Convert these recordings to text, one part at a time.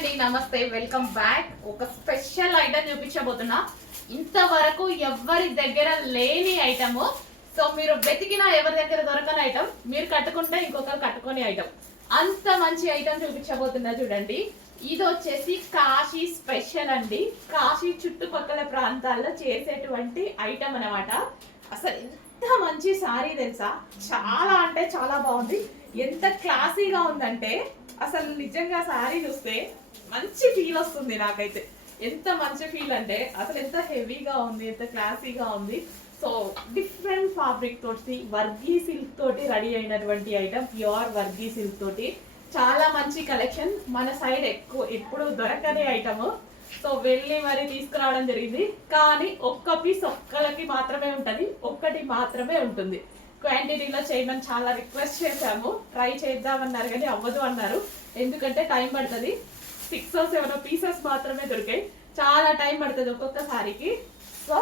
అండి, నమస్తే, welcome back. ఒక స్పెషల్ ఐటమ్ చూపించబోతున్నా. ఇంతవరకు ఎవరి దగ్గర లేని ఐటమ్. సో మీరు వెతికినా ఎవరి దగ్గర దొరకని ఐటమ్, మీరు కట్టుకుంటే ఇంకొకరు కట్టుకొని ఐటమ్. అంత మంచి ఐటమ్ చూపించబోతున్నా చూడండి. ఇది వచ్చేసి కాశీ స్పెషల్ అండి. కాశీ చుట్టుపక్కల ప్రాంతాల్లో చేసేటువంటి ఐటమ్ అనమాట. అసలు ఎంత మంచి సారీ తెలుసా, చాలా అంటే చాలా బాగుంది. ఎంత క్లాసీగా ఉందంటే అసలు నిజంగా సారీ చూస్తే మంచి ఫీల్ వస్తుంది నాకైతే. ఎంత మంచి ఫీల్ అంటే అసలు ఎంత హెవీగా ఉంది, ఎంత క్లాసీగా ఉంది. సో డిఫరెంట్ ఫ్యాబ్రిక్ తోటి, వర్గీ సిల్క్ తోటి రెడీ అయినటువంటి ఐటమ్, ప్యూర్ వర్గీ సిల్క్ తోటి చాలా మంచి కలెక్షన్. మన సైడ్ ఎప్పుడు దొరకని ఐటమ్. సో వెళ్ళి మరి తీసుకురావడం జరిగింది. కానీ ఒక్క పీస్ ఒక్కలకి మాత్రమే ఉంటుంది, ఒక్కటి మాత్రమే ఉంటుంది. క్వాంటిటీలో చేయమని చాలా రిక్వెస్ట్ చేశాము. ట్రై చేద్దామన్నారు కానీ అవ్వదు అన్నారు. ఎందుకంటే టైం పడుతుంది. 6 or 7 పీసెస్ మాత్రమే దొరికాయి. చాలా టైం పడుతుంది ఒక్కొక్క సారీకి. సో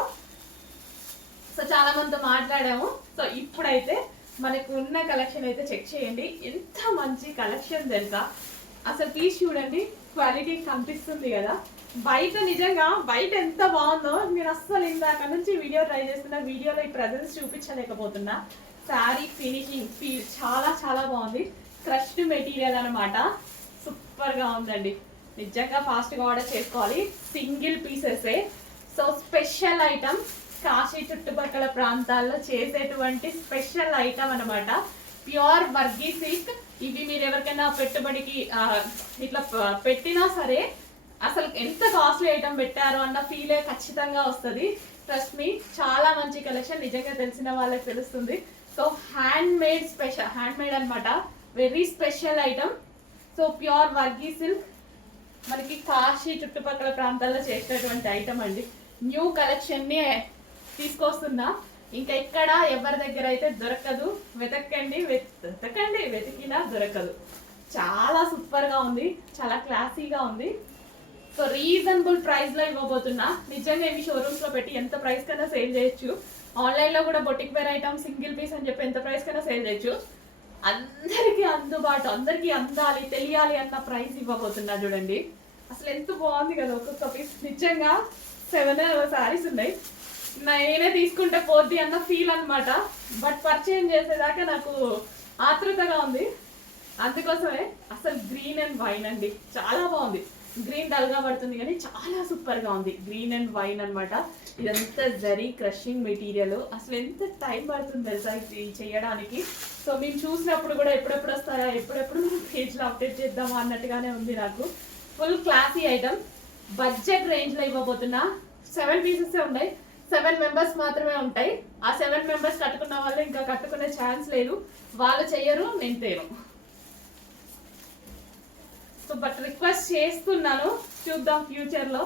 చాలా మందితో మాట్లాడాము. సో ఇప్పుడైతే మనకు ఉన్న కలెక్షన్ అయితే చెక్ చేయండి. ఎంత మంచి కలెక్షన్ తెలుసా. అసలు పీస్ చూడండి, క్వాలిటీ కనిపిస్తుంది కదా. బయట నిజంగా బయట ఎంత బాగుందో నేను అస్సలు ఇందాక నుంచి వీడియో ట్రై చేస్తున్నా. వీడియోలో ఈ ప్రజెన్స్ చూపించలేకపోతున్నా. శారీ ఫినిషింగ్ ఫీల్ చాలా చాలా బాగుంది. క్రష్డ్ మెటీరియల్ అనమాట. సూపర్గా ఉందండి. నిజంగా ఫాస్ట్గా ఆర్డర్ చేసుకోవాలి. సింగిల్ పీసెసే. సో స్పెషల్ ఐటమ్, కాశీ చుట్టుపక్కల ప్రాంతాల్లో చేసేటువంటి స్పెషల్ ఐటమ్ అనమాట. ప్యూర్ వర్గీ సిల్క్. ఇవి మీరు ఎవరికైనా పెట్టుబడికి ఇట్లా పెట్టినా సరే అసలు ఎంత కాస్ట్లీ ఐటమ్ పెట్టారో అన్న ఫీలే ఖచ్చితంగా వస్తుంది. ట్రస్ట్ మీ, చాలా మంచి కలెక్షన్. నిజంగా తెలిసిన వాళ్ళకి తెలుస్తుంది. So handmade special, handmade అనమాట. Very special item. So pure వర్గీ సిల్క్ మనకి కాశీ చుట్టుపక్కల ప్రాంతాల్లో చేసేటువంటి ఐటమ్ అండి. న్యూ కలెక్షన్ని తీసుకొస్తున్నా. ఇంకా ఎక్కడ ఎవరి దగ్గర అయితే దొరకదు. వెతకండి, వెతికినా దొరకదు. చాలా సూపర్గా ఉంది, చాలా క్లాసీగా ఉంది. సో రీజనబుల్ ప్రైస్లో ఇవ్వబోతున్నా. నిజంగా ఇవి షోరూమ్స్లో పెట్టి ఎంత ప్రైస్ కన్నా సేల్ చేయొచ్చు. ఆన్లైన్లో కూడా boutique wear item single piece అని చెప్పి ఎంత ప్రైస్ కన్నా సేల్ చేయొచ్చు. అందరికీ అందుబాటు, అందరికీ అందాలి, తెలియాలి అన్న ప్రైస్ ఇవ్వబోతున్నా చూడండి. అసలు ఎంత బాగుంది కదా ఒక్కొక్క పీస్. నిజంగా 7 సారీస్ ఉన్నాయి. నేనే తీసుకుంటే పోద్ది అన్న ఫీల్ అనమాట. బట్ పర్చేజ్ చేసేదాకా నాకు ఆతృతగా ఉంది. అందుకోసమే అసలు గ్రీన్ అండ్ వైన్ అండి, చాలా బాగుంది. గ్రీన్ డల్గా పడుతుంది కానీ చాలా సూపర్గా ఉంది. గ్రీన్ అండ్ వైన్ అనమాట. ఇదంతా జరీ క్రషింగ్ మెటీరియల్. అసలు ఎంత టైం పడుతుంది తెలుసా ఇది చేయడానికి. సో మేము చూసినప్పుడు కూడా ఎప్పుడెప్పుడు వస్తారా, ఎప్పుడెప్పుడు పేజ్లో అప్డేట్ చేద్దామా అన్నట్టుగానే ఉంది నాకు. Full classy item. బడ్జెట్ రేంజ్లో ఇవ్వబోతున్నా. 7 పీసెస్ ఉన్నాయి. 7 మెంబర్స్ మాత్రమే ఉంటాయి. ఆ 7 మెంబర్స్ కట్టుకున్న వాళ్ళు ఇంకా కట్టుకునే ఛాన్స్ లేదు. వాళ్ళు చెయ్యరు, నేను తేను. సో బట్ రిక్వెస్ట్ చేస్తున్నాను. చూద్దాం ఫ్యూచర్లో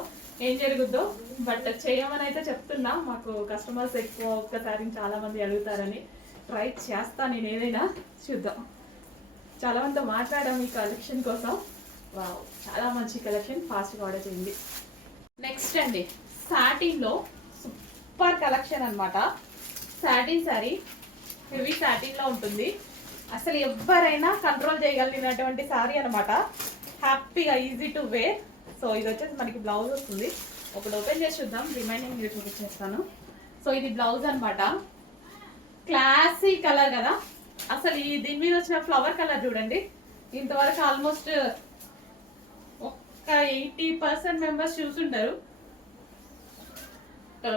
ఏం జరుగుద్దో. బట్ చేయమని అయితే చెప్తున్నా. మాకు కస్టమర్స్ ఎక్కువ ఒక్కసారి చాలా మంది అడుగుతారని ట్రై చేస్తా నేను ఏదైనా. చూద్దాం. చాలా మందితో మాట్లాడాము ఈ కలెక్షన్ కోసం. వావ్, చాలా మంచి కలెక్షన్. ఫాస్ట్గా ఆర్డర్ చేయండి. నెక్స్ట్ అండి, సాటిన్లో సూపర్ కలెక్షన్ అనమాట. సాటిన్ శారీ, హెవీ సాటిన్లో ఉంటుంది. అసలు ఎవరైనా కంట్రోల్ చేయగలిగినటువంటి శారీ అనమాట. హ్యాపీగా ఈజీ టు వేర్. సో ఇది వచ్చేసి మనకి బ్లౌజ్ వస్తుంది. ఒకటి ఓపెన్ చేసి చూద్దాం, రిమైనింగ్ మీరు చూపించేస్తాను. సో ఇది బ్లౌజ్ అనమాట. క్లాసీ కలర్ కదా. అసలు దీని మీద వచ్చిన ఫ్లవర్ కలర్ చూడండి. ఇంతవరకు ఆల్మోస్ట్ ఒక 80% మెంబర్స్ చూసుంటారు.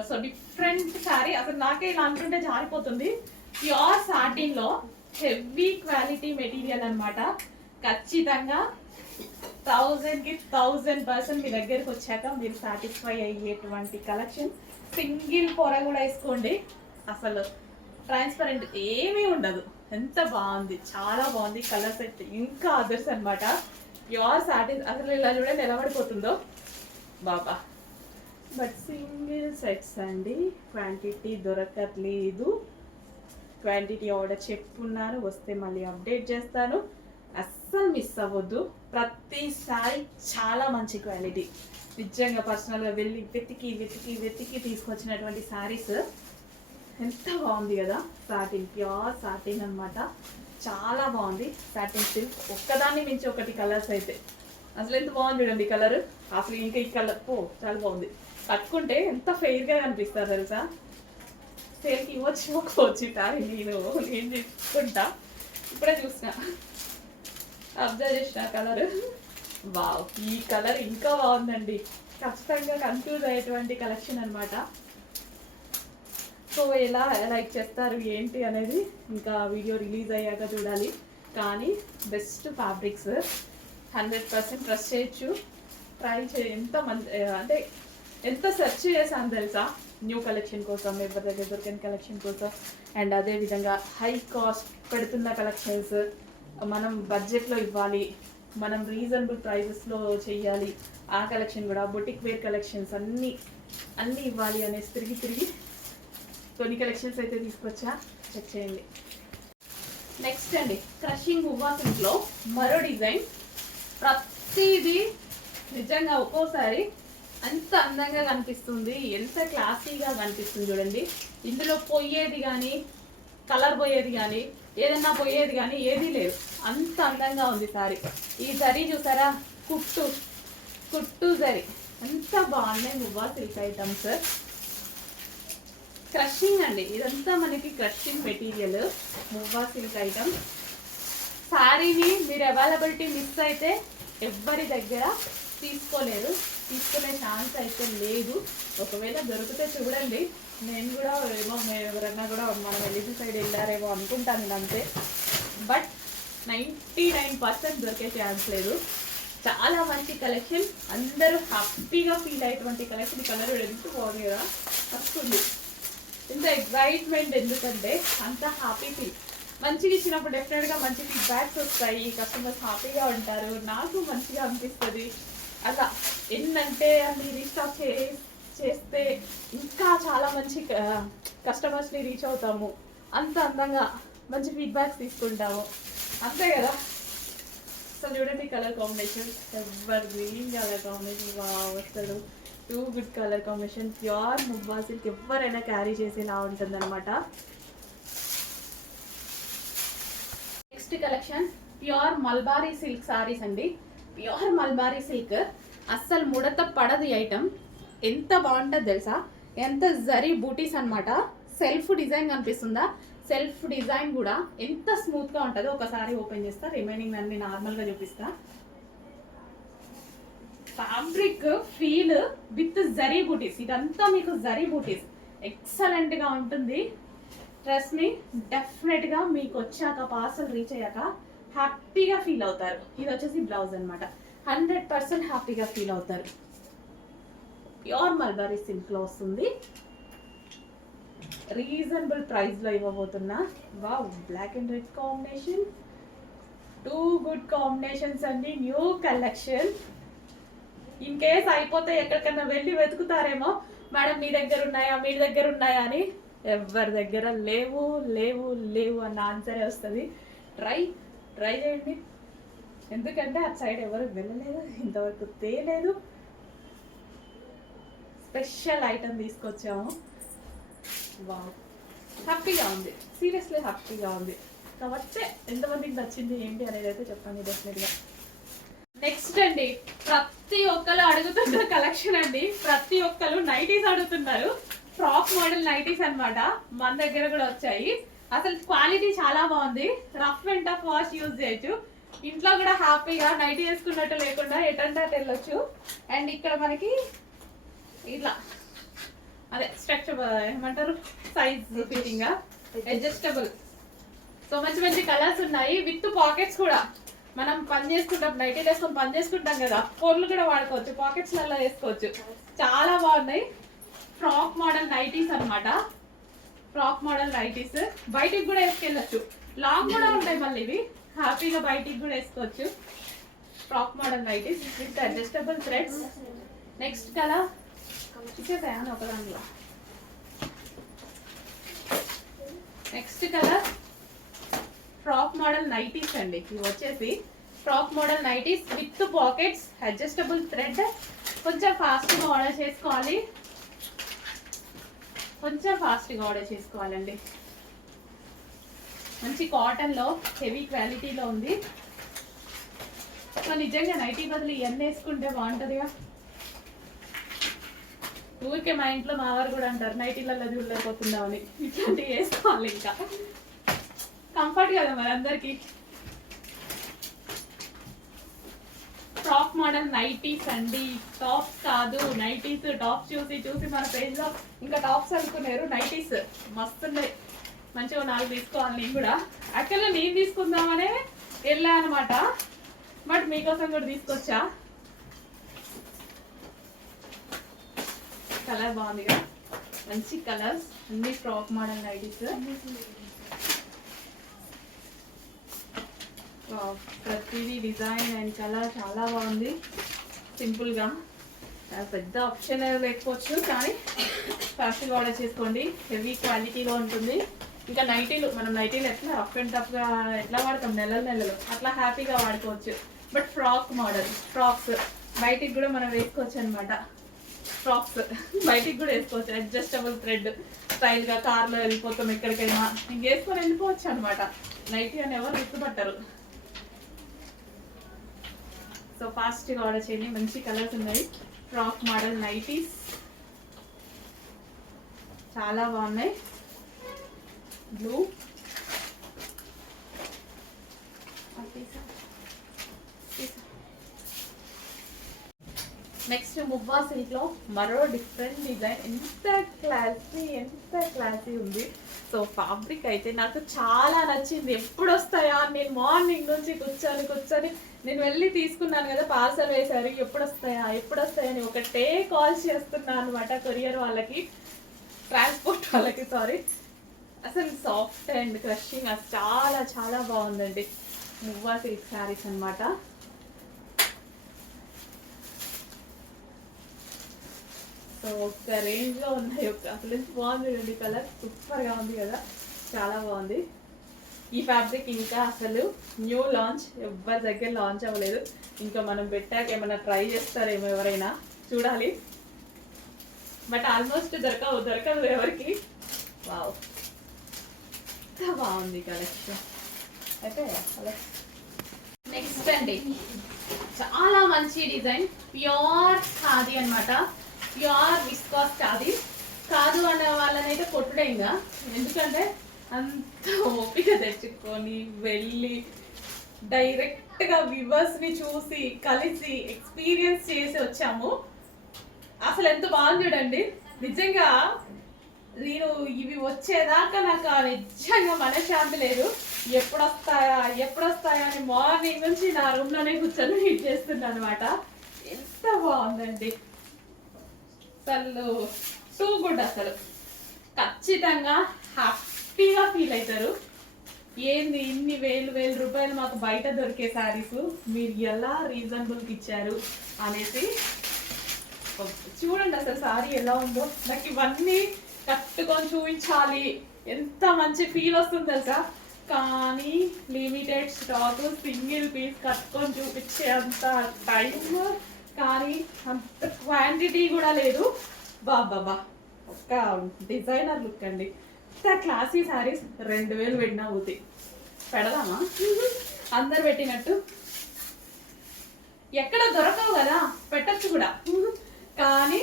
So different sari. అసలు నాకే ఇలా అంటుంటే జారిపోతుంది. ప్యూర్ సాటిన్లో హెవీ క్వాలిటీ మెటీరియల్ అనమాట. ఖచ్చితంగా 1000కి 1000% మీ దగ్గరకు వచ్చాక మీరు సాటిస్ఫై అయ్యేటువంటి కలెక్షన్. సింగిల్ పొర కూడా వేసుకోండి, అసలు ట్రాన్స్పరెంట్ ఏమీ ఉండదు. ఎంత బాగుంది, చాలా బాగుంది. కలర్స్ అయితే ఇంకా అదర్స్ అనమాట. Pure satin. అసలు ఇలా చూడండి ఎలా పడిపోతుందో బాబా. బట్ సింగిల్ సెట్స్ అండి, క్వాంటిటీ దొరకట్లేదు. క్వాంటిటీ ఆర్డర్ చెప్పున్నారు, వస్తే మళ్ళీ అప్డేట్ చేస్తాను. అస్సలు మిస్ అవ్వద్దు. ప్రతిసారి చాలా మంచి క్వాలిటీ. నిజంగా పర్సనల్గా వెళ్ళి వెతికి వెతికి వెతికి తీసుకొచ్చినటువంటి శారీస్. ఎంత బాగుంది కదా. సాటిన్, ప్యూర్ సాటిన్ అనమాట. చాలా బాగుంది. Satin silk. ఒక్కదాన్ని మించి ఒకటి కలర్స్ అయితే అసలు ఎంత బాగుంది చూడండి కలర్. అసలు ఇంకా ఈ కలర్ చాలా బాగుంది. కట్టుకుంటే ఎంత ఫెయిర్గా కనిపిస్తారు తెలుసా. సేల్కి ఇవ్వచ్చు తారీ నేను తీసుకుంటా. ఇప్పుడే చూసిన, అబ్జర్వ్ చేసిన కలర్. వావ్, ఈ కలర్ ఇంకా బాగుందండి. ఖచ్చితంగా కన్ఫ్యూజ్ అయ్యేటువంటి కలెక్షన్ అనమాట. సో ఎలా లైక్ చేస్తారు ఏంటి అనేది ఇంకా వీడియో రిలీజ్ అయ్యాక చూడాలి. కానీ బెస్ట్ ఫ్యాబ్రిక్స్, 100% ట్రస్ట్ చేయొచ్చు. ట్రై ఎంత మంది అంటే ఎంత సెర్చ్ చేశాను తెలుసా న్యూ కలెక్షన్ కోసం, ఎవరి దగ్గర దొరికిన కలెక్షన్ కోసం. అండ్ అదేవిధంగా హై కాస్ట్ పెడుతున్న కలెక్షన్స్ మనం బడ్జెట్లో ఇవ్వాలి, మనం రీజనబుల్ ప్రైజెస్లో చెయ్యాలి. ఆ కలెక్షన్ కూడా బొటిక్ వేర్ కలెక్షన్స్ అన్నీ ఇవ్వాలి అనేసి తిరిగి కొన్ని కలెక్షన్స్ అయితే తీసుకొచ్చా. చెక్ చేయండి. నెక్స్ట్ అండి, క్రషింగ్ ఉవ్వా సిల్క్లో మరో డిజైన్. ప్రతిదీ నిజంగా ఒక్కోసారి అంత అందంగా కనిపిస్తుంది, ఎంత క్లాసీగా కనిపిస్తుంది చూడండి. ఇందులో పోయేది కానీ, కలర్ పోయేది కానీ, ఏదన్నా పోయేది కానీ ఏదీ లేదు. అంత అందంగా ఉంది సారీ. ఈ జరీ చూసారా, కుట్టు జరీ ఎంత బాగున్నాయి ఉవ్వా సిల్క్ ఐటమ్స్. క్రషింగ్ అండి, ఇదంతా మనకి క్రషింగ్ మెటీరియల్ ఉవ్వా సిల్క్ ఐటమ్. శారీని మీరు అవైలబిలిటీ మిస్ అయితే ఎవ్వరి దగ్గర తీసుకోలేదు, తీసుకునే ఛాన్స్ అయితే లేదు. ఒకవేళ దొరికితే చూడండి. నేను కూడా ఏమో ఎవరన్నా కూడా మనం ఎల్ఈసి సైడ్ వెళ్ళారేమో అనుకుంటాను నేను అంతే. బట్ 99% దొరికే ఛాన్స్ లేదు. చాలా మంచి కలెక్షన్, అందరూ హ్యాపీగా ఫీల్ అయ్యేటువంటి కలెక్షన్. కలర్ ఎంత బాగుంది కదా, వస్తుంది. ఇంత ఎగ్జైట్మెంట్ ఎందుకంటే అంత హ్యాపీ ఫీల్. మంచిగా ఇచ్చినప్పుడు డెఫినెట్గా మంచి ఫీడ్బ్యాక్స్ వస్తాయి, కస్టమర్స్ హ్యాపీగా ఉంటారు, నాకు మంచిగా అనిపిస్తుంది. అలా ఎన్నంటే అన్ని రీస్టాక్ చేస్తే ఇంకా చాలా మంచి కస్టమర్స్ని రీచ్ అవుతాము, అంత అందంగా మంచి ఫీడ్బ్యాక్స్ తీసుకుంటాము, అంతే కదా. సో చూడండి colour combination, evergreen colour combination వస్తాడు. Too good colour combination. Pure మువ్వా సిల్క్ ఎవరైనా క్యారీ చేసేలా ఉంటుంది అనమాట. Next collection pure mulberry silk saris అండి. ప్యూర్ మల్బారీ సిల్క్ అస్సలు ముడత పడదు ఐటమ్. ఎంత బాగుంటుంది తెలుసా, ఎంత జరీ బూటీస్ అనమాట. సెల్ఫ్ డిజైన్ కనిపిస్తుందా, సెల్ఫ్ డిజైన్ కూడా ఎంత స్మూత్గా ఉంటుందో. ఒకసారి ఓపెన్ చేస్తా, రిమైనింగ్ అన్ని నార్మల్గా చూపిస్తా. ఫ్యాబ్రిక్ ఫీల్ విత్ జరీ బూటీస్, ఇదంతా మీకు జరీ బూటీస్ ఎక్సలెంట్గా ఉంటుంది. ట్రస్ట్ మీ, డెఫినెట్గా మీకు వచ్చాక పార్సల్ రీచ్ అయ్యాక హ్యాపీగా ఫీల్ అవుతారు. ఇది వచ్చేసి బ్లౌజ్ అనమాట. 100% హ్యాపీగా ఫీల్ అవుతారు. ప్యూర్ మల్బరీ సిల్క్లో వస్తుంది, రీజనబుల్ ప్రైస్లో ఇవ్వబోతున్నా. Wow, black and red combination, too good combinations అండి. New collection. ఇన్ కేస్ అయిపోతే ఎక్కడికన్నా వెళ్ళి వెతుకుతారేమో, మేడం మీ దగ్గర ఉన్నాయా అని. ఎవరి దగ్గర లేవు అన్న ఆన్సరే వస్తుంది. ట్రై చేయండి, ఎందుకంటే అటు సైడ్ ఎవరు వెళ్ళలేదు, ఇంతవరకు తేలేదు. స్పెషల్ ఐటమ్ తీసుకొచ్చాము. వావ్, హ్యాపీగా ఉంది, సీరియస్లీ హ్యాపీగా ఉంది. కాబట్టి ఎంతమందికి నచ్చింది ఏంటి అనేది అయితే చెప్పండి డెఫినెట్గా. నెక్స్ట్ అండి, ప్రతి ఒక్కరు అడుగుతున్న కలెక్షన్ అండి. ప్రతి ఒక్కరు నైటీస్ అడుగుతున్నారు. ఫ్రాక్ మోడల్ నైటీస్ అనమాట, మన దగ్గర కూడా వచ్చాయి. అసలు క్వాలిటీ చాలా బాగుంది. Rough and tough wash use చేయొచ్చు. ఇంట్లో కూడా హ్యాపీగా నైటీ వేసుకున్నట్టు లేకుండా ఎటంటే అటు వెళ్ళొచ్చు. అండ్ ఇక్కడ మనకి ఇట్లా అదే స్ట్రక్చర్ ఏమంటారు, సైజ్ ఫిట్టింగ్, అడ్జస్టబుల్. సో మంచి కలర్స్ ఉన్నాయి, విత్ పాకెట్స్ కూడా. మనం పని చేసుకుంటాం, నైటీ వేసుకొని పని చేసుకుంటాం కదా, ఫోన్లు కూడా వాడుకోవచ్చు, పాకెట్స్లలో వేసుకోవచ్చు. చాలా బాగున్నాయి. ఫ్రాక్ మోడల్ నైటీస్ అనమాట. ఫ్రాక్ మోడల్ నైటీస్ బయటికి కూడా వేసుకెళ్ళచ్చు. లాంగ్ కూడా ఉంటాయి మళ్ళీ ఇవి, హ్యాపీగా బయటికి కూడా వేసుకోవచ్చు. Frock model nighties with adjustable threads. Next colour ఇచ్చేసాను ఒక దాంట్లో. Next colour frock model nighties అండి. ఇవి వచ్చేసి frock model nighties with pockets, adjustable thread. కొంచెం ఫాస్ట్గా ఆర్డర్ చేసుకోవాలండి. మంచి కాటన్లో హెవీ క్వాలిటీలో ఉంది. మరి నిజంగా నైటీ బదులు ఇవన్నీ వేసుకుంటే బాగుంటుందిగా. ఊరికే మా ఇంట్లో మా వారు కూడా అంటారు నైటీలలో చూడలేకపోతున్నామని. ఇట్లాంటివి వేసుకోవాలి, ఇంకా కంఫర్ట్ కదా మరి అందరికి. టాప్ మోడల్ నైటీస్ అండి, టాప్స్ కాదు నైటీస్. టాప్స్ చూసి చూసి మన పేజ్ లో ఇంకా టాప్స్ అనుకున్నారు, నైటీస్ మస్తున్నాయి. మంచిగా 4 తీసుకోవాలి. నేను కూడా యాక్చువల్గా నేను తీసుకుందామనే వెళ్ళా అనమాట, బట్ మీకోసం కూడా తీసుకొచ్చా. కలర్ బాగుందిగా, మంచి కలర్స్ అన్ని టాప్ మోడల్ నైటీస్. ప్రతిదీ డిజైన్ అండ్ కలర్ చాలా బాగుంది. సింపుల్గా పెద్ద ఆప్షన్ లేకపోవచ్చు, కానీ ఫ్యాషన్ ఆర్డర్ చేసుకోండి. హెవీ క్వాలిటీలో ఉంటుంది. ఇంకా నైటీలు, మనం నైటీలు ఎట్లా రఫ్ అండ్ టఫ్గా ఎట్లా వాడతాం నెలలు అట్లా హ్యాపీగా వాడుకోవచ్చు. బట్ ఫ్రాక్ మోడల్, ఫ్రాక్స్ బయటికి కూడా మనం వేసుకోవచ్చు అనమాట. ఫ్రాక్స్ బయటికి కూడా వేసుకోవచ్చు, అడ్జస్టబుల్ థ్రెడ్ స్టైల్గా. కార్లో వెళ్ళిపోతాం ఎక్కడికైనా, ఇంకేసుకొని వెళ్ళిపోవచ్చు అనమాట. నైటీ అని ఎవరు గుర్తుపట్టరు. సో ఫాస్ట్గా ఆర్డర్ చేయండి. మంచి కలర్స్ ఉన్నాయి. ఫ్రాక్ మోడల్ నైటీస్ చాలా బాగున్నాయి. బ్లూ, నెక్స్ట్ మువ్వా సిల్క్ లో మరో డిఫరెంట్ డిజైన్. ఎంత క్లాసీ ఉంది. సో ఫ్యాబ్రిక్ అయితే నాకు చాలా నచ్చింది. ఎప్పుడు వస్తాయా, నేను మార్నింగ్ నుంచి కూర్చొని నేను వెళ్ళి తీసుకున్నాను కదా, పార్సల్ వేశారు, ఎప్పుడు వస్తాయా అని ఒకటే కాల్ చేస్తున్నాను అనమాట కొరియర్ వాళ్ళకి, ట్రాన్స్పోర్ట్ వాళ్ళకి, సారీ. అసలు సాఫ్ట్ అండ్ క్రషింగ్ చాలా చాలా బాగుందండి. మువ్వా సిల్క్ శారీస్ అనమాట. సో ఒక రేంజ్లో ఉన్నాయి. అసలు ఎంత బాగుంది అండి, కలర్ సూపర్గా ఉంది కదా, చాలా బాగుంది. ఈ ఫ్యాబ్రిక్ ఇంకా అసలు న్యూ లాంచ్, ఎవరి దగ్గర లాంచ్ అవ్వలేదు. ఇంకా మనం పెట్టాక ఏమైనా ట్రై చేస్తారేమో ఎవరైనా, చూడాలి. బట్ ఆల్మోస్ట్ దొరకదు ఎవరికి. వావ్, ఎంత బాగుంది కలెక్షన్ అయితే. నెక్స్ట్ అండి, చాలా మంచి డిజైన్, ప్యూర్ ఖాదీ అనమాట. Pure viscous khadi. కాదు అనే వాళ్ళనైతే కొట్టుడే ఇంకా, ఎందుకంటే అంత ఓపిక తెచ్చుకొని వెళ్ళి డైరెక్ట్గా వ్యూవర్స్ని చూసి కలిసి ఎక్స్పీరియన్స్ చేసి వచ్చాము. అసలు ఎంత బాగుంది చూడండి. నిజంగా నేను ఇవి వచ్చేదాకా నాకు నిజంగా మనశ్శాంతి లేదు. ఎప్పుడు వస్తాయా అని మార్నింగ్ నుంచి నా రూమ్లోనే కూర్చొని వెయిట్ చేస్తున్నాను అనమాట. ఎంత బాగుందండి అసలు, టూ గుడ్. అసలు ఖచ్చితంగా హ్యాపీగా ఫీల్ అవుతారు. ఏంది ఇన్ని వేలు రూపాయలు మాకు బయట దొరికే శారీస్ మీరు ఎలా రీజనబుల్కి ఇచ్చారు అనేసి. చూడండి అసలు శారీ ఎలా ఉందో. నాకు ఇవన్నీ కట్టుకొని చూపించాలి, ఎంత మంచి ఫీల్ వస్తుంది తెలుసా. కానీ లిమిటెడ్ స్టాక్, సింగిల్ పీస్ కట్టుకొని చూపించే అంత టైం, కానీ అంత క్వాంటిటీ కూడా లేదు. బాబా, ఒక డిజైనర్ లుక్ అండి. ఇంత క్లాసీ శారీస్ 2000 పెట్టినా అవుతాయి. పెడదామా అందరు పెట్టినట్టు? ఎక్కడ దొరకవు కదా, పెట్టచ్చు కూడా. కానీ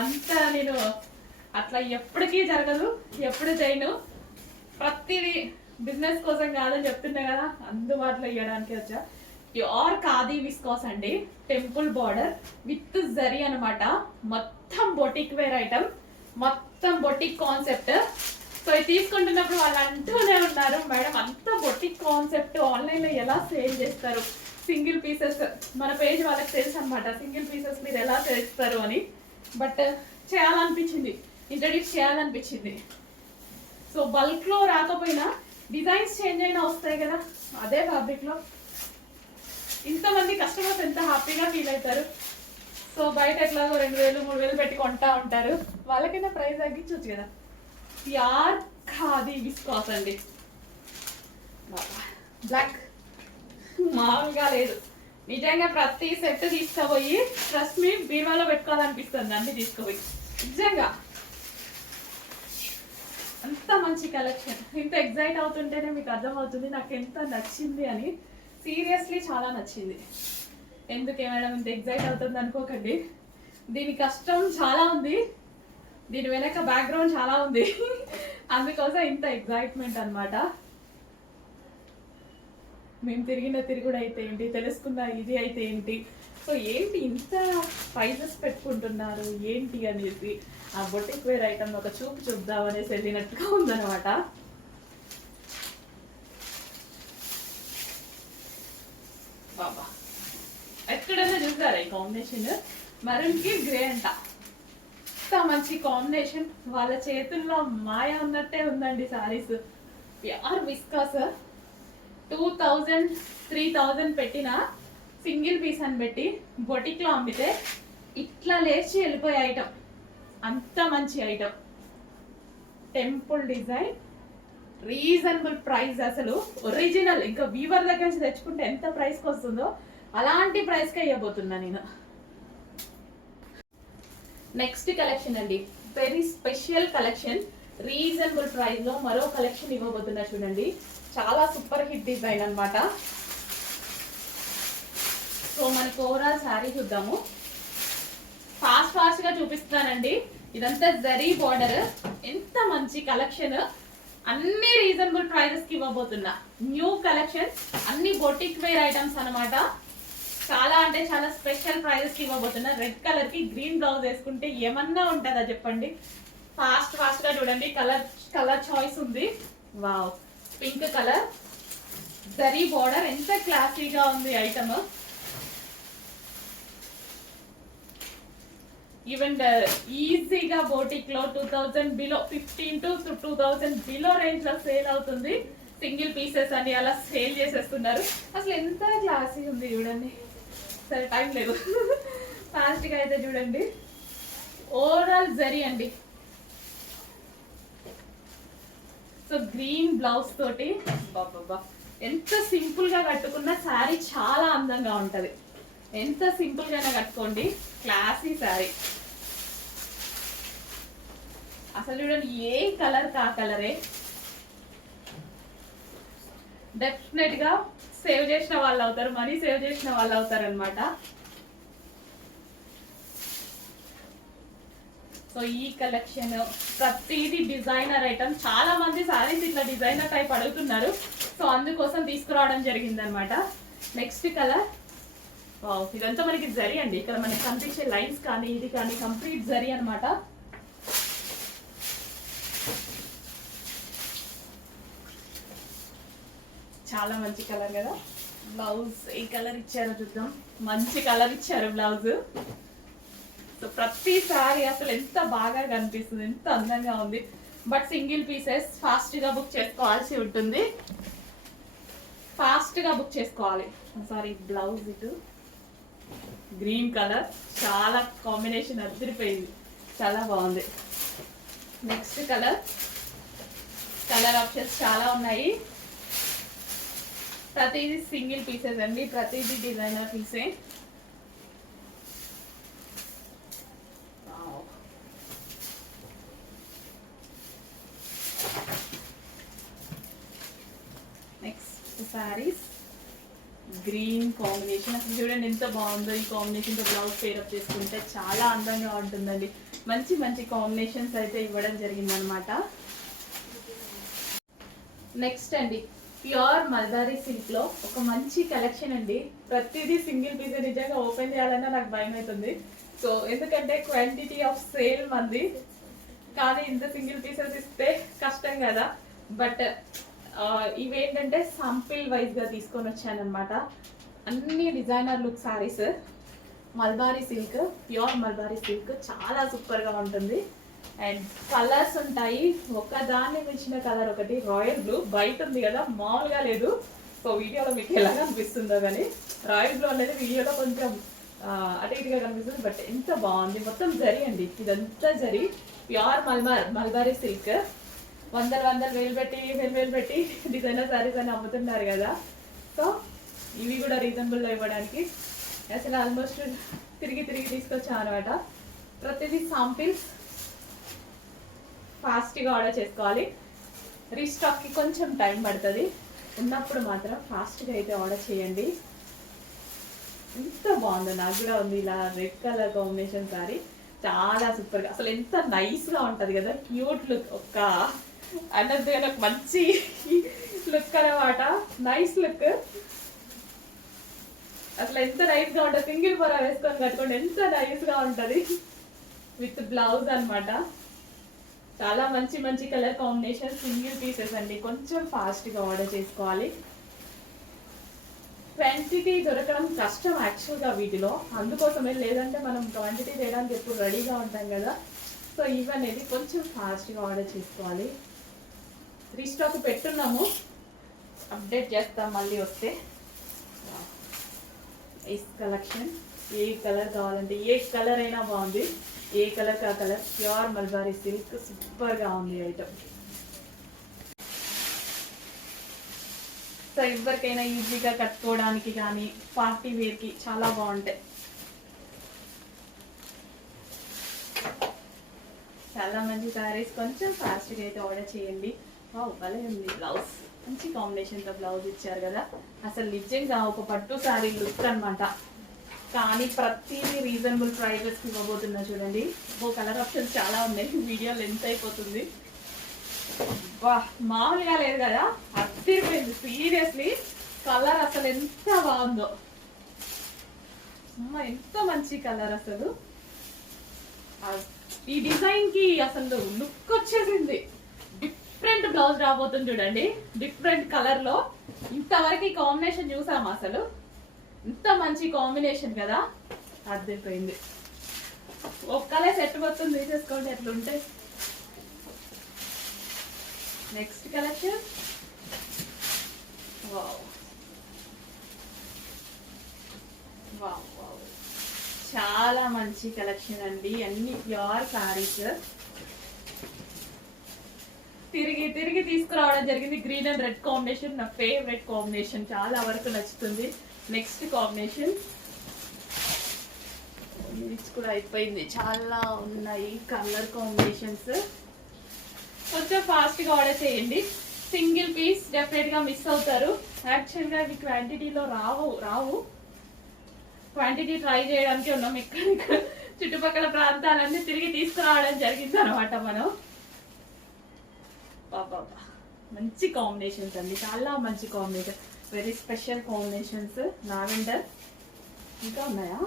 అంత నేను అట్లా ఎప్పటికీ జరగదు, ఎప్పుడు చేయను. ప్రతిదీ బిజినెస్ కోసం కాదని చెప్తున్నా కదా, అందుబాటులో ఇవ్వడానికి వచ్చా. ప్యూర్ ఖాదీ విస్కాస్ అండి, టెంపుల్ బార్డర్ విత్ జరీ అనమాట. మొత్తం బొటిక్ వేర్ ఐటమ్, మొత్తం బొటిక్ కాన్సెప్ట్. సో ఇది తీసుకుంటున్నప్పుడు వాళ్ళు అంటూనే ఉన్నారు, మేడం అంత బొటిక్ కాన్సెప్ట్ ఆన్లైన్లో ఎలా సేల్ చేస్తారు, సింగిల్ పీసెస్. మన పేజ్ వాళ్ళకి తెలుసు అనమాట, సింగిల్ పీసెస్ మీరు ఎలా చేస్తారు అని. బట్ చేయాలనిపించింది, ఇంట్రడ్యూస్ చేయాలనిపించింది. సో బల్క్లో రాకపోయినా డిజైన్స్ చేంజ్ అయినా వస్తాయి కదా, అదే ఫ్యాబ్రిక్లో ఇంతమంది కస్టమర్స్ ఎంత హ్యాపీగా ఫీల్ అవుతారు. సో బయట ఎట్లాగో 2000 3000 పెట్టి కొంటా ఉంటారు, వాళ్ళకైనా ప్రైస్ తగ్గించవచ్చు కదా. ప్యూర్ ఖాదీ విస్కాస్ అండి, బ్లాక్ మామూలుగా లేదు. నిజంగా ప్రతి సెట్ తీసుకుపోయి ట్రస్ట్ మీ బీమాలో పెట్టుకోవాలనిపిస్తుంది అన్ని తీసుకుపోయి. నిజంగా అంత మంచి కలెక్షన్. ఇంత ఎగ్జైట్ అవుతుంటేనే మీకు అర్థమవుతుంది నాకు ఎంత నచ్చింది అని. సీరియస్లీ చాలా నచ్చింది. ఎందుకే మేడం ఇంత ఎగ్జైట్ అవుతుంది అనుకోకండి, దీని కష్టం చాలా ఉంది, దీని వెనక బ్యాక్గ్రౌండ్ చాలా ఉంది. అందుకోసం ఇంత ఎగ్జైట్మెంట్ అనమాట. మేము తిరిగిన తిరుగుడు అయితే ఏంటి, తెలుసుకున్న ఇది అయితే ఏంటి, సో ఏంటి ఇంత ప్రైజెస్ పెట్టుకుంటున్నారు ఏంటి అనేసి ఆ బొటిక్ వేర్ ఐటమ్ ఒక చూపు చూద్దాం అనేసి వెళ్ళినట్టుగా ఉందన్నమాట. బాబా ఎక్కడైనా చూసారా ఈ కాంబినేషన్? మరూన్కి గ్రే అంట, ఇంత మంచి కాంబినేషన్. వాళ్ళ చేతుల్లో మాయ ఉన్నట్టే ఉందండి సారీస్. ప్యూర్ విస్కాస్ 2000 3000 పెట్టిన సింగిల్ పీస్ అని పెట్టి బొటిక్లో అమ్మితే ఇట్లా లేచి వెళ్ళిపోయే ఐటమ్, అంత మంచి item. Temple design, reasonable price, అసలు ఒరిజినల్. ఇంకా వీవర్ దగ్గర నుంచి తెచ్చుకుంటే ఎంత ప్రైస్కి వస్తుందో అలాంటి ప్రైస్కే ఇవ్వబోతున్నా నేను. నెక్స్ట్ కలెక్షన్ అండి, very special collection, reasonable price లో మరో కలెక్షన్ ఇవ్వబోతున్నా చూడండి. చాలా సూపర్ హిట్ డిజైన్ అనమాట. సో మనకి ఓవరాల్ శారీ చూద్దాము. ఫాస్ట్ గా చూపిస్తున్నానండి. ఇదంతా జరీ బార్డర్, ఎంత మంచి కలెక్షన్, అన్ని రీజనబుల్ ప్రైజెస్ కి ఇవ్వబోతున్నా. న్యూ కలెక్షన్, అన్ని బొటిక్ వేర్ ఐటమ్స్ అనమాట. చాలా అంటే చాలా స్పెషల్ ప్రైజెస్ కి ఇవ్వబోతున్నా. రెడ్ కలర్ కి గ్రీన్ బ్లౌజ్ వేసుకుంటే ఏమన్నా ఉంటుందా చెప్పండి? ఫాస్ట్ గా చూడండి. కలర్ చాయిస్ ఉంది. Wow, pink colour, zari border, ఎంత క్లాసీగా ఉంది ఐటమ్. ఈవెన్ ఈజీగా బోటిక్ లో 2000 బిలో, 15 to 2000 బిలో రేంజ్ లో సేల్ అవుతుంది. సింగిల్ పీసెస్ అని అలా సేల్ చేసేస్తున్నారు. అసలు ఎంత క్లాసీ ఉంది చూడండి. సరే టైం లేదు, ఫాస్ట్గా అయితే చూడండి. ఓవరాల్ జరీ అండి. సో గ్రీన్ బ్లౌజ్ తోటి బాబా ఎంత సింపుల్ గా కట్టుకున్న శారీ చాలా అందంగా ఉంటది. ఎంత సింపుల్ గానే కట్టుకోండి, క్లాసీ శారీ. అసలు చూడండి, ఏ కలర్ కా కలరే. డెఫినెట్ గా సేవ్ చేసిన వాళ్ళు అవుతారు, మనీ సేవ్ చేసిన వాళ్ళు అవుతారు అనమాట. సో ఈ కలెక్షన్ ప్రతిదీ డిజైనర్ ఐటమ్. చాలా మంది సారీస్ ఇట్లా డిజైనర్ టైప్ అడుగుతున్నారు, సో అందుకోసం తీసుకురావడం జరిగింది అనమాట. నెక్స్ట్ కలర్, ఇదంతా మనకి జరీ అండి. ఇక్కడ మనకి కనిపించే లైన్స్ కానీ ఇది కానీ కంప్లీట్ జరీ అనమాట. చాలా మంచి కలర్ కదా. బ్లౌజ్ ఏ కలర్ ఇచ్చారో చూద్దాం. మంచి కలర్ ఇచ్చారు బ్లౌజ్. సో ప్రతిసారి అసలు ఎంత బాగా కనిపిస్తుంది, ఎంత అందంగా ఉంది. బట్ సింగిల్ పీసెస్, ఫాస్ట్గా బుక్ చేసుకోవాల్సి ఉంటుంది. ఫాస్ట్గా బుక్ చేసుకోవాలి. సారీ, బ్లౌజ్ ఇటు గ్రీన్ కలర్, చాలా కాంబినేషన్ అదిరిపోయింది, చాలా బాగుంది. నెక్స్ట్ కలర్ ఆప్షన్స్ చాలా ఉన్నాయి. ప్రతిదీ సింగిల్ పీసెస్ అండి, ప్రతిదీ డిజైనర్ పీసే. Next saris, green combination. అసలు చూడండి ఎంత బాగుందో. ఈ కాంబినేషన్తో బ్లౌజ్ పేరప్ చేసుకుంటే చాలా అందంగా ఉంటుందండి. మంచి మంచి కాంబినేషన్స్ అయితే ఇవ్వడం జరిగిందనమాట. నెక్స్ట్ అండి, ప్యూర్ మల్దారీ సిల్క్ లో ఒక మంచి కలెక్షన్ అండి. ప్రతిదీ సింగిల్ పీస్, నిజంగా ఓపెన్ చేయాలన్నా నాకు భయం అవుతుంది. సో ఎందుకంటే క్వాంటిటీ ఆఫ్ సేల్ మంది, కానీ ఇంత సింగిల్ పీసెస్ ఇస్తే కష్టం కదా. బట్ ఇవేంటంటే సంపిల్ వైజ్ గా తీసుకొని వచ్చానమాట. అన్ని designer look saris, mulberry silk, pure mulberry silk, చాలా సూపర్ గా ఉంటుంది. అండ్ కలర్స్ ఉంటాయి, ఒకదాన్ని మించిన కలర్ ఒకటి. రాయల్ బ్లూ బయట ఉంది కదా, మామూలుగా లేదు. సో వీడియోలో మీకు ఎలా కనిపిస్తుందో కానీ రాయల్ బ్లూ అనేది వీడియోలో కొంచెం అటు ఇటుగా కనిపిస్తుంది, బట్ ఎంత బాగుంది. మొత్తం జరీ అండి, ఇదంతా జరీ. Pure mulberry silk. వేలు పెట్టి డిజైనర్ శారీస్ అని అమ్ముతున్నారు కదా. సో ఇవి కూడా రీజనబుల్లో ఇవ్వడానికి అసలు ఆల్మోస్ట్ తిరిగి తీసుకొచ్చాను అనమాట. ప్రతిదీ సాంపిల్స్. ఫాస్ట్గా ఆర్డర్ చేసుకోవాలి. రీస్టాక్కి కొంచెం టైం పడుతుంది, ఉన్నప్పుడు మాత్రం ఫాస్ట్గా అయితే ఆర్డర్ చేయండి. ఎంత బాగుందో, నాకు కూడా ఉంది ఇలా రెడ్ కలర్ కాంబినేషన్ సారీ. చాలా సూపర్ గా, అసలు ఎంత నైస్ గా ఉంటది కదా, క్యూట్ లుక్. ఒక్క అన్నది నాకు మంచి లుక్ అనమాట, నైస్ లుక్. అసలు ఎంత నైస్ గా ఉంటుంది, సింగిల్ పొర వేసుకొని కట్టుకోండి ఎంత నైస్ గా ఉంటది. విత్ బ్లౌజ్ అన్నమాట. చాలా మంచి మంచి కలర్ కాంబినేషన్, సింగిల్ పీసెస్ అండి. కొంచెం ఫాస్ట్ గా ఆర్డర్ చేసుకోవాలి. క్వాంటిటీ దొరకడం కష్టం యాక్చువల్గా వీటిలో, అందుకోసమే. లేదంటే మనం క్వాంటిటీ చేయడానికి ఎప్పుడు రెడీగా ఉంటాం కదా. సో ఇవనేది కొంచెం ఫాస్ట్గా ఆర్డర్ చేసుకోవాలి. రీస్టాక్ పెట్టున్నాము, అప్డేట్ చేస్తాం మళ్ళీ వస్తే. ఈ కలెక్షన్ ఏ కలర్ కావాలంటే ఏ కలర్ అయినా బాగుంది, ఏ కలర్ కా కలర్. ప్యూర్ మల్బారీ సిల్క్, సూపర్గా ఉంది ఐటమ్. సో ఎవరికైనా ఈజీగా కట్టుకోవడానికి కానీ పార్టీ వేర్కి చాలా బాగుంటాయి. చాలా మంచి శారీస్, కొంచెం ఫాస్ట్గా అయితే ఆర్డర్ చేయండి. భలే ఉంది బ్లౌజ్, మంచి కాంబినేషన్తో బ్లౌజ్ ఇచ్చారు కదా. అసలు నిజంగా ఒక పట్టు శారీ లుక్ అనమాట. కానీ ప్రతిదీ రీజనబుల్ ప్రైజెస్కి ఇవ్వబోతున్నా చూడండి. ఓ కలర్ ఆప్షన్స్ చాలా ఉన్నాయి, వీడియో లెంత్ అయిపోతుంది. వా మామూలుగా లేదు కదా, అదిరిపోయింది సీరియస్లీ. కలర్ అసలు ఎంత బాగుందో అమ్మ, ఎంత మంచి కలర్ అసలు. ఈ డిజైన్ కి అసలు లుక్ వచ్చేసింది. డిఫరెంట్ బ్లౌజ్ రాబోతుంది చూడండి, డిఫరెంట్ కలర్ లో. ఇంతవరకు ఈ కాంబినేషన్ చూసాము, అసలు ఇంత మంచి కాంబినేషన్ కదా, అదిరిపోయింది. ఒక్కలే సెట్ పోతుంది, తీసేసుకోండి ఎట్లుంటే. Next collection, wow wow wow, చాలా మంచి కలెక్షన్ అండి. అన్ని ప్యూర్ సారీస్ తిరిగి తిరిగి తీసుకురావడం జరిగింది. గ్రీన్ అండ్ రెడ్ కాంబినేషన్ నా ఫేవరెట్ కాంబినేషన్, చాలా వరకు నచ్చుతుంది. నెక్స్ట్ కాంబినేషన్ కూడా అయిపోయింది, చాలా ఉన్నాయి కలర్ కాంబినేషన్స్. కొంచెం ఫాస్ట్గా ఆర్డర్ చేయండి. సింగిల్ పీస్ డెఫినెట్గా మిస్ అవుతారు. యాక్చువల్గా ఇవి క్వాంటిటీలో రావు. క్వాంటిటీ ట్రై చేయడానికి ఉన్నాం. ఇక్కడ చుట్టుపక్కల ప్రాంతాలన్నీ తిరిగి తీసుకురావడం జరిగింది అనమాట మనం. బాబా మంచి కాంబినేషన్స్ అండి, చాలా మంచి combination, very special combinations. Lavender ఇంకా ఉన్నాయా?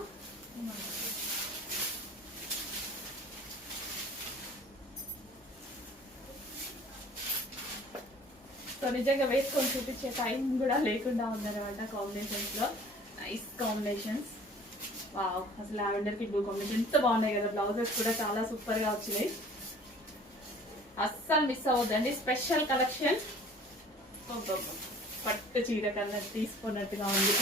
సో నిజంగా వేసుకొని చూపించే టైం కూడా లేకుండా ఉందన్నమాట కాంబినేషన్స్ లో. Nice combinations. వావ్, అసలు లావెండర్ కి బ్లూ కాంబినేషన్ ఎంత బాగున్నాయి కదా. బ్లౌజెస్ కూడా చాలా సూపర్ గా వచ్చినాయి, అస్సలు మిస్ అవ్వద్దండి. స్పెషల్ కలెక్షన్, పట్టు చీర కన్నా తీసుకున్నట్టుగా ఉంది.